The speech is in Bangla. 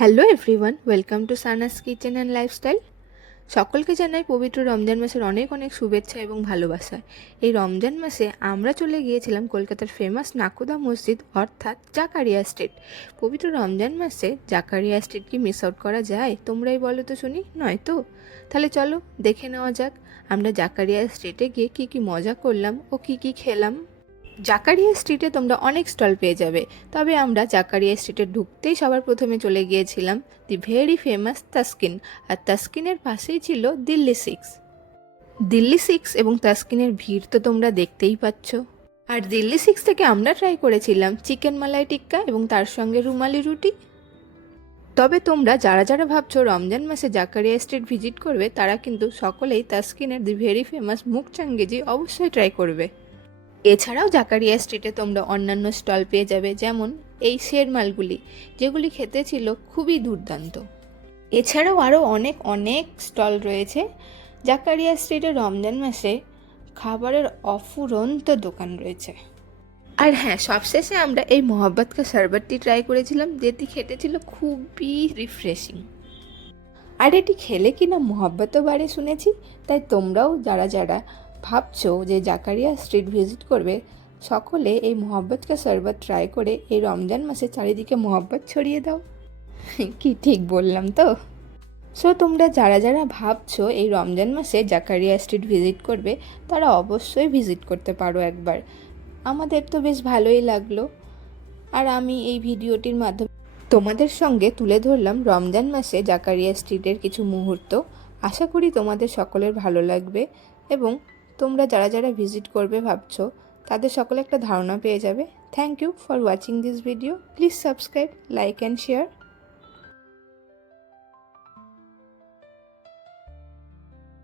Hello everyone, welcome to Sana's kitchen and lifestyle. সকলকে জানাই পবিত্র রমজান মাসের অনেক অনেক শুভেচ্ছা এবং ভালোবাসা। এই রমজান মাসে আমরা চলে গিয়েছিলাম কলকাতার ফেমাস নাকুদা মসজিদ অর্থাৎ জাকারিয়া স্ট্রিট। পবিত্র রমজান মাসে জাকারিয়া স্ট্রিট কি মিস আউট করা যায়? তোমরাই বলো তো শুনি, নয় তো? তাহলে চলো দেখে নেওয়া যাক আমরা জাকারিয়া স্ট্রিটে গিয়ে কী কী মজা করলাম ও কী কী খেলাম। জাকারিয়া স্ট্রিটে তোমরা অনেক স্টল পেয়ে যাবে, তবে আমরা জাকারিয়া স্ট্রিটে ঢুকতেই সবার প্রথমে চলে গিয়েছিলাম দি ভেরি ফেমাস তাসকিন। আর তাসকিনের পাশেই ছিল দিল্লি সিক্স এবং তাসকিনের ভিড় তো তোমরা দেখতেই পাচ্ছ। আর দিল্লি 6 থেকে আমরা ট্রাই করেছিলাম চিকেন মালাই টিক্কা এবং তার সঙ্গে রুমালি রুটি। তবে তোমরা যারা যারা ভাবছো রমজান মাসে জাকারিয়া স্ট্রিট ভিজিট করবে, তারা কিন্তু সকলেই তাসকিনের দি ভেরি ফেমাস মুখ চাঙ্গেজি অবশ্যই ট্রাই করবে। এছাড়াও জাকারিয়া স্ট্রিটে তোমরা অন্যান্য স্টল পেয়ে যাবে, যেমন এই শেরমালগুলি, যেগুলি খেতে ছিল খুবই দুর্দান্ত। এছাড়াও আরও অনেক অনেক স্টল রয়েছে। জাকারিয়া স্ট্রিটে রমজান মাসে খাবারের অফুরন্ত দোকান রয়েছে। আর হ্যাঁ, সবশেষে আমরা এই মোহাব্বত কা শরবতটি ট্রাই করেছিলাম, যেটি খেতে ছিল খুবই রিফ্রেশিং। আর এটি খেলে কিনা মোহাব্বতও বাড়ে শুনেছি। তাই তোমরাও যারা যারা ভাবছো যে জাকারিয়া স্ট্রিট ভিজিট করবে, সকলে এই মোহাব্বত কা শরবত ট্রাই করে এই রমজান মাসে চারিদিকে মোহাব্বত ছড়িয়ে দাও। কি ঠিক বললাম তো? সো তোমরা যারা যারা ভাবছো এই রমজান মাসে জাকারিয়া স্ট্রিট ভিজিট করবে, তারা অবশ্যই ভিজিট করতে পারো একবার। আমাদের তো বেশ ভালোই লাগলো। আর আমি এই ভিডিওটির মাধ্যমে তোমাদের সঙ্গে তুলে ধরলাম রমজান মাসে জাকারিয়া স্ট্রিটের কিছু মুহূর্ত। আশা করি তোমাদের সকলের ভালো লাগবে এবং তোমরা যারা যারা ভিজিট করবে ভাবছো, তাদের সকলে একটা ধারণা পেয়ে যাবে। Thank you for watching this video. Please subscribe, like and share.